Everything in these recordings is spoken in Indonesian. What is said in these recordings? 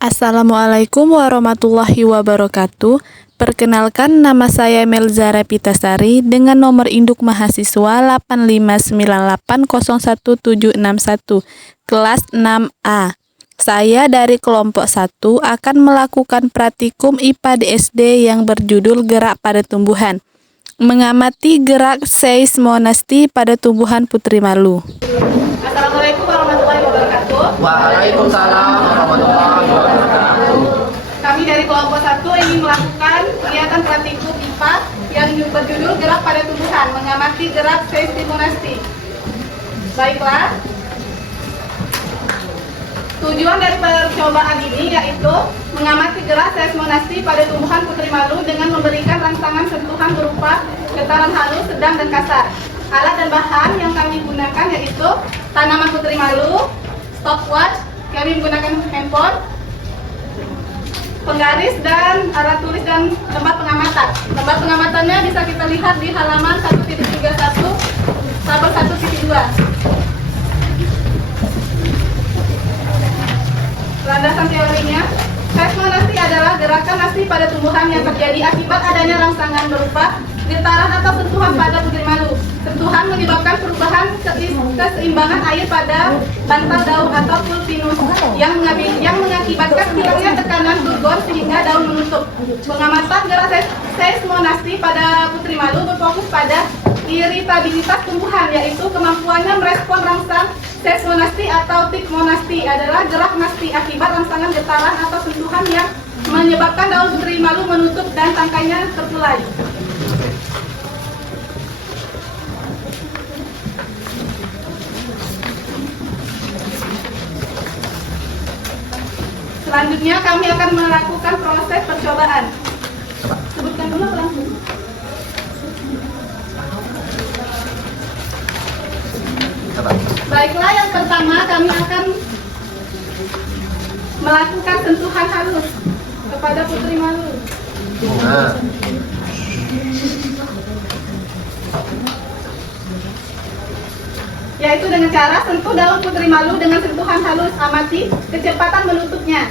Assalamualaikum warahmatullahi wabarakatuh. Perkenalkan, nama saya Melzara Pitasari dengan nomor induk mahasiswa 859801761 kelas 6A. Saya dari kelompok 1 akan melakukan praktikum IPA di SD yang berjudul Gerak pada Tumbuhan, mengamati gerak seismonasti pada tumbuhan putri malu. Assalamualaikum warahmatullahi wabarakatuh. Waalaikumsalam warahmatullahi wabarakatuh. Kami dari kelompok 1 ingin melakukan kegiatan praktikum IPA yang berjudul Gerak pada Tumbuhan, mengamati gerak seismonasti. Baiklah. Tujuan dari percobaan ini yaitu mengamati gerak seismonasti pada tumbuhan putri malu dengan memberikan rangsangan sentuhan berupa getaran halus, sedang, dan kasar. Alat dan bahan yang kami gunakan yaitu tanaman putri malu, stopwatch, kami menggunakan handphone, penggaris, dan alat tulis dan tempat pengamatan. Tempat pengamatannya bisa kita lihat di halaman 1.31 tabel 1.2. Landasan teorinya, seismonasti adalah gerakan nasti pada tumbuhan yang terjadi akibat adanya rangsangan berupa getaran atau sentuhan pada putri malu. Sentuhan menyebabkan perubahan keseimbangan air pada bantal daun atau pulpinus yang mengakibatkan hilangnya tekanan turgon sehingga daun menutup. Pengamatan gerak seismonasti pada putri malu berfokus pada iritabilitas tumbuhan, yaitu kemampuannya merespon rangsang. Seismonasti atau tikmonasti adalah gerak nasti akibat rangsangan getaran atau sentuhan yang menyebabkan daun putri malu menutup dan tangkainya terkulai. Selanjutnya kami akan melakukan proses percobaan. Sebutkan dulu apa langsung? Baiklah, yang pertama kami akan melakukan sentuhan halus kepada putri malu. Yaitu dengan cara sentuh daun putri malu dengan sentuhan halus, amati kecepatan menutupnya.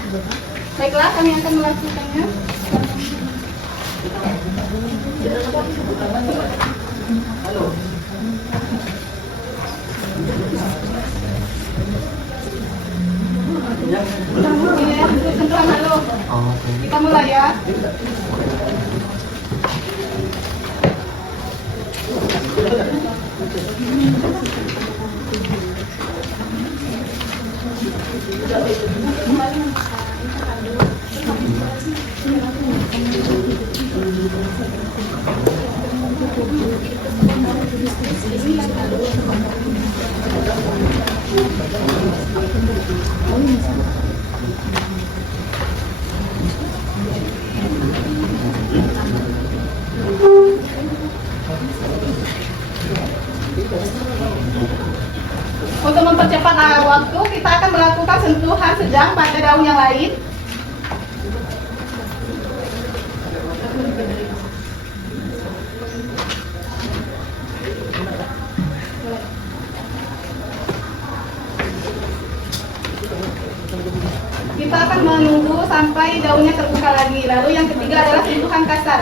Baiklah, kami akan melakukannya. Ini ya, sentuhan halus. Kita mulai ya. Untuk mempercepat waktu, kita akan melakukan sentuhan sedang pada daun yang lain. Kita akan menunggu sampai daunnya terbuka lagi. Lalu yang ketiga adalah sentuhan kasar.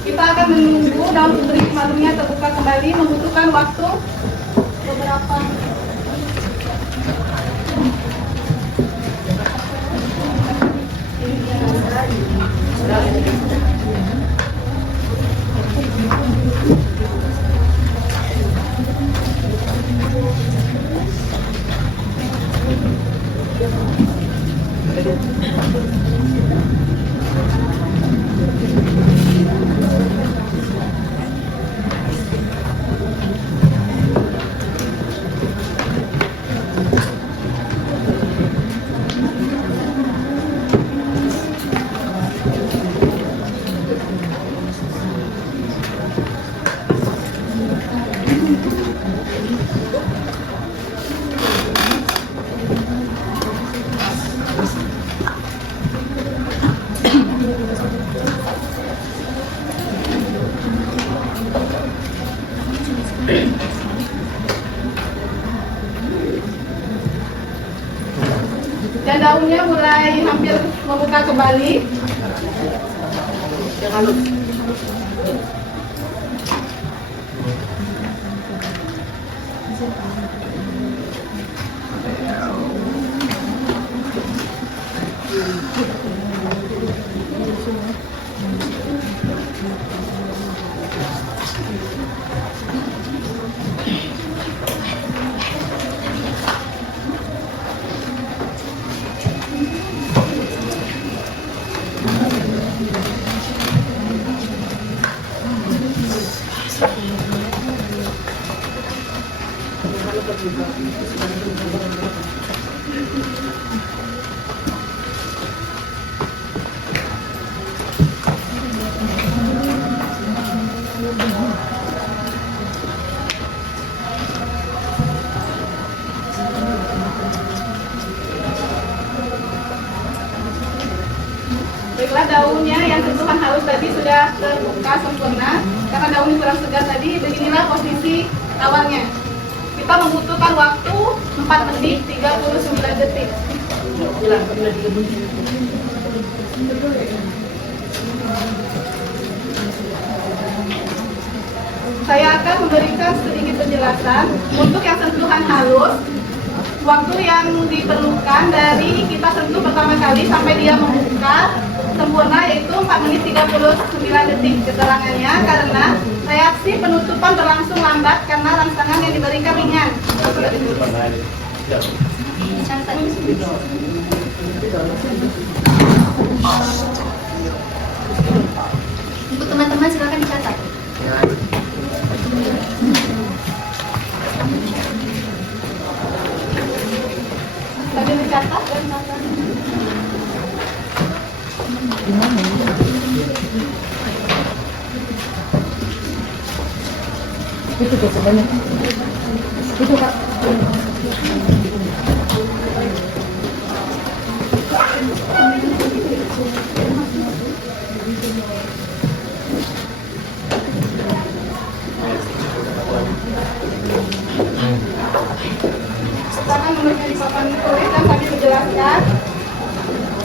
Kita akan menunggu daun putri malunya terbuka kembali, membutuhkan waktu beberapa. Dan daunnya mulai hampir membuka kembali. Baiklah, daunnya yang sentuhan halus tadi sudah terbuka sempurna. Karena daunnya kurang segar tadi, beginilah posisi awalnya. Kita membutuhkan waktu 4 menit 39 detik. Saya akan memberikan sedikit penjelasan. Untuk yang sentuhan halus, waktu yang diperlukan dari kita sentuh pertama kali sampai dia membuka sempurna yaitu 4 menit 39 detik. Keterangannya karena reaksi penutupan berlangsung lambat karena rangsangan yang diberikan ringan. Untuk teman-teman silakan dicatat. Sambil dicatat dan catat. Itu tuh sebenarnya. Itu Kak. Sekarang nomornya di papan tulis dan tadi dijelaskan.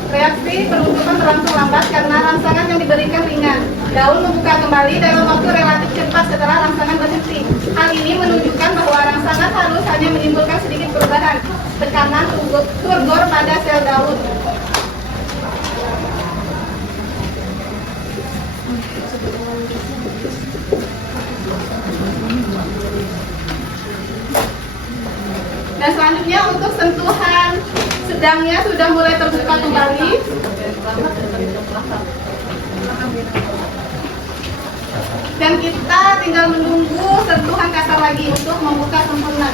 Reaksi penutupan berlangsung lambat karena rangsangan yang diberikan ringan. Daun membuka kembali dalam waktu relatif cepat setelah rangsangan berhenti. Hal ini menunjukkan bahwa rangsangan halus hanya menimbulkan sedikit perubahan tekanan turgor pada sel daun. Dan selanjutnya untuk sentuhan sedangnya sudah mulai terbuka kembali. Dan kita tinggal menunggu sentuhan kasar lagi untuk membuka sempurna.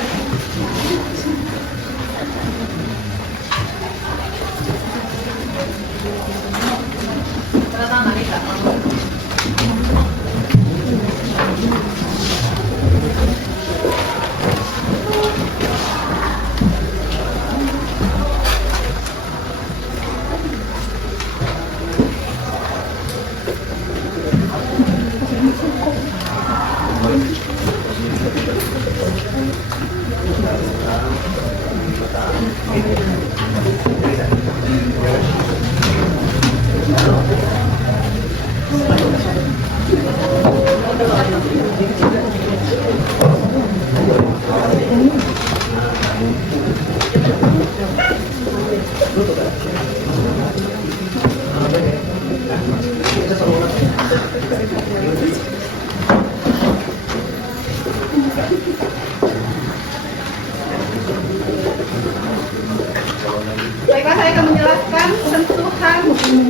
Baiklah, saya akan menjelaskan sentuhan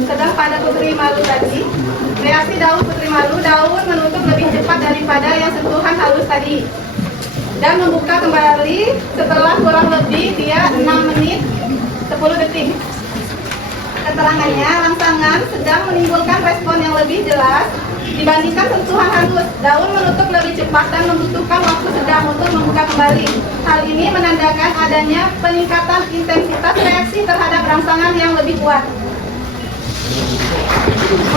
sedang pada putri malu tadi. Reaksi daun putri malu, daun menutup lebih cepat daripada yang sentuhan halus tadi. Dan membuka kembali setelah kurang lebih dia 6 menit 10 detik. Keterangannya, rangsangan sedang menimbulkan respon yang lebih jelas Dibandingkan sentuhan halus, daun menutup lebih cepat dan membutuhkan waktu sedang untuk membuka kembali. Hal ini menandakan adanya peningkatan intensitas reaksi terhadap rangsangan yang lebih kuat.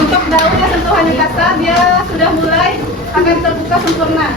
Untuk daun yang sentuhannya kasar, dia sudah mulai akan terbuka sempurna.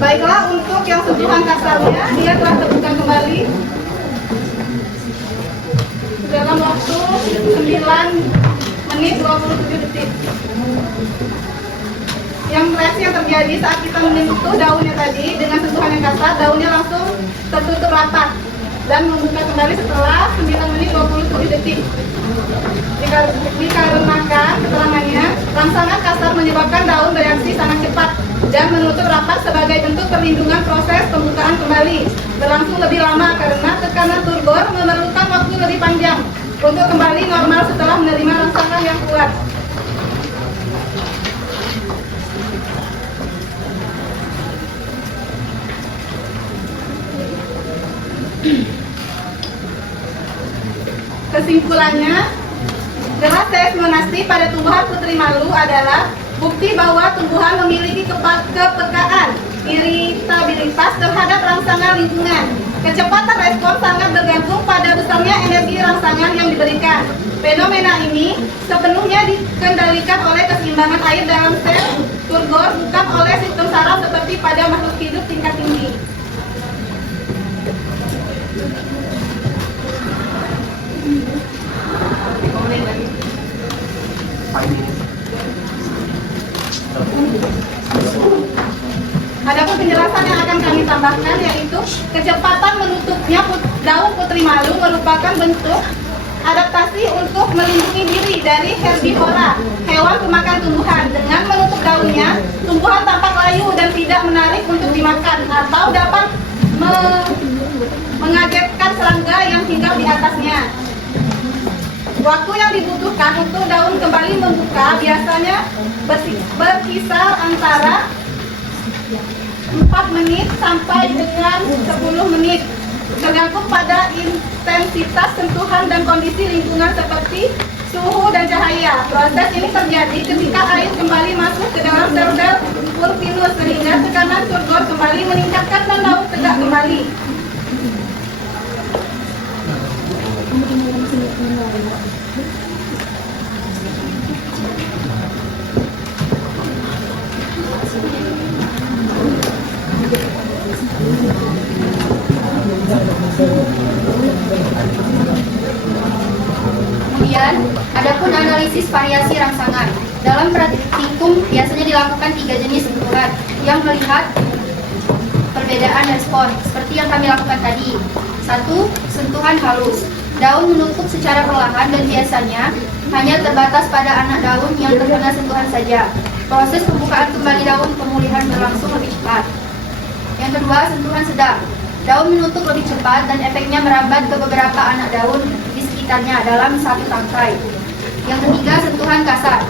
Baiklah, untuk yang sentuhan kasarnya, dia telah terbuka kembali dalam waktu 9 menit 27 detik. Yang reaksi yang terjadi saat kita menyentuh daunnya tadi dengan sentuhan yang kasar, daunnya langsung tertutup rapat dan membuka kembali setelah 9 menit 27 detik. Dikarenakan keterangannya, rangsangan kasar menyebabkan daun bereaksi sangat cepat dan menutup rapat sebagai bentuk perlindungan proses pembukaan kembali berlangsung lebih lama karena tekanan turbor memerlukan waktu lebih panjang untuk kembali normal setelah menerima rangsangan yang kuat. Kesimpulannya, gerak seismonasti pada tumbuhan putri malu adalah bukti bahwa tumbuhan memiliki kepekaan, iritabilitas terhadap rangsangan lingkungan. Kecepatan respon sangat bergantung pada besarnya energi rangsangan yang diberikan. Fenomena ini sepenuhnya dikendalikan oleh keseimbangan air dalam sel turgor, bukan oleh sistem saraf seperti pada makhluk hidup tingkat tinggi. Adapun penjelasan yang akan kami tambahkan yaitu kecepatan menutupnya daun putri malu merupakan bentuk adaptasi untuk melindungi diri dari herbivora, hewan pemakan tumbuhan. Dengan menutup daunnya, tumbuhan tampak layu dan tidak menarik untuk dimakan atau dapat mengagetkan serangga yang tinggal di atasnya. Waktu yang dibutuhkan untuk daun kembali membuka biasanya berkisar antara 4 menit sampai dengan 10 menit, tergantung pada intensitas sentuhan dan kondisi lingkungan seperti suhu dan cahaya. Proses ini terjadi ketika air kembali masuk ke dalam sel-sel pulvinus sehingga tekanan turgor kembali meningkatkan dan daun tegak kembali. Kemudian, adapun analisis variasi rangsangan. Dalam praktikum biasanya dilakukan 3 jenis sentuhan yang melihat perbedaan respon seperti yang kami lakukan tadi. 1. Sentuhan halus. Daun menutup secara perlahan dan biasanya hanya terbatas pada anak daun yang terkena sentuhan saja. Proses pembukaan kembali daun pemulihan berlangsung lebih cepat. Yang kedua, sentuhan sedang. Daun menutup lebih cepat dan efeknya merambat ke beberapa anak daun di sekitarnya dalam satu tangkai. Yang ketiga, sentuhan kasar.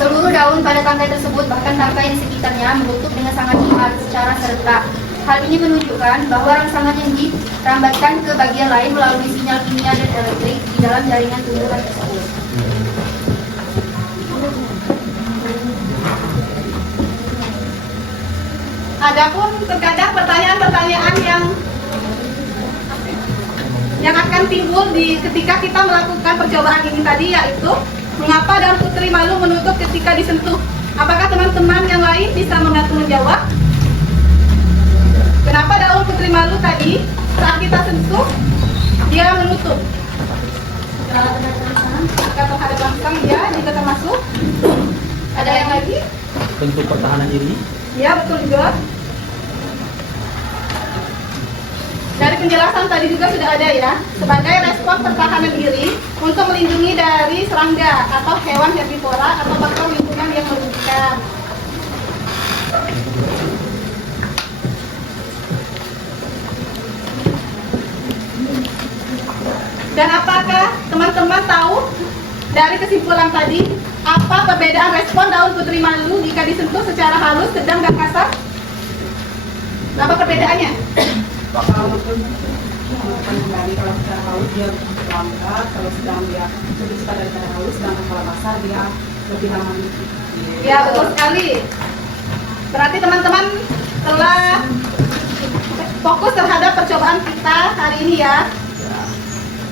Seluruh daun pada tangkai tersebut, bahkan tangkai di sekitarnya, menutup dengan sangat cepat secara serentak. Hal ini menunjukkan bahwa rangsangan yang dirambatkan ke bagian lain melalui sinyal kimia dan elektrik di dalam jaringan tumbuhan tersebut. Adapun terkadang pertanyaan-pertanyaan yang akan timbul ketika kita melakukan percobaan ini tadi, yaitu mengapa daun putri malu menutup ketika disentuh? Apakah teman-teman yang lain bisa membantu menjawab? Kenapa daun putri malu tadi saat kita sentuh dia menutup? Jika terhadap langsung dia juga termasuk. Ada yang lagi? Bentuk pertahanan diri. Ya, betul juga. Dari penjelasan tadi juga sudah ada ya, sebagai respon pertahanan diri untuk melindungi dari serangga atau hewan herbivora atau faktor lingkungan yang merugikan. Dan apakah teman-teman tahu dari kesimpulan tadi apa perbedaan respon daun putri malu jika disentuh secara halus, sedang, dan kasar? Apa perbedaannya? Kalau secara halus dia lambat, kalau sedang dia lebih cepat daripada halus, sedangkan kalau kasar dia lebih lama. Ya, betul sekali. Berarti teman-teman telah fokus terhadap percobaan kita hari ini ya.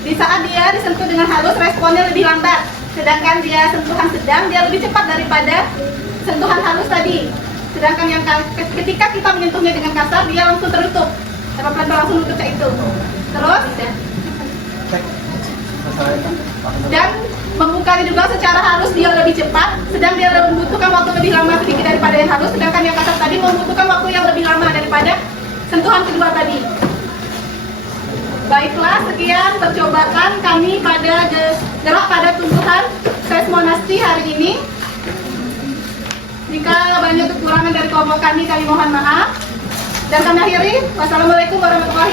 Di saat dia disentuh dengan halus, responnya lebih lambat. Sedangkan dia sentuhan sedang, dia lebih cepat daripada sentuhan halus tadi. Sedangkan yang ketika kita menyentuhnya dengan kasar, dia langsung tertutup. Pelan-pelan langsung tutupnya itu. Terus, dan membukanya juga secara halus dia lebih cepat, sedang dia membutuhkan waktu lebih lama sedikit daripada yang halus. Sedangkan yang kasar tadi membutuhkan waktu yang lebih lama daripada sentuhan kedua tadi. Baiklah, sekian percobaan kami pada gerak pada tumbuhan Seismonasty hari ini. Jika banyak kekurangan dari kelompok kami mohon maaf. Dan kami akhiri. Wassalamualaikum warahmatullahi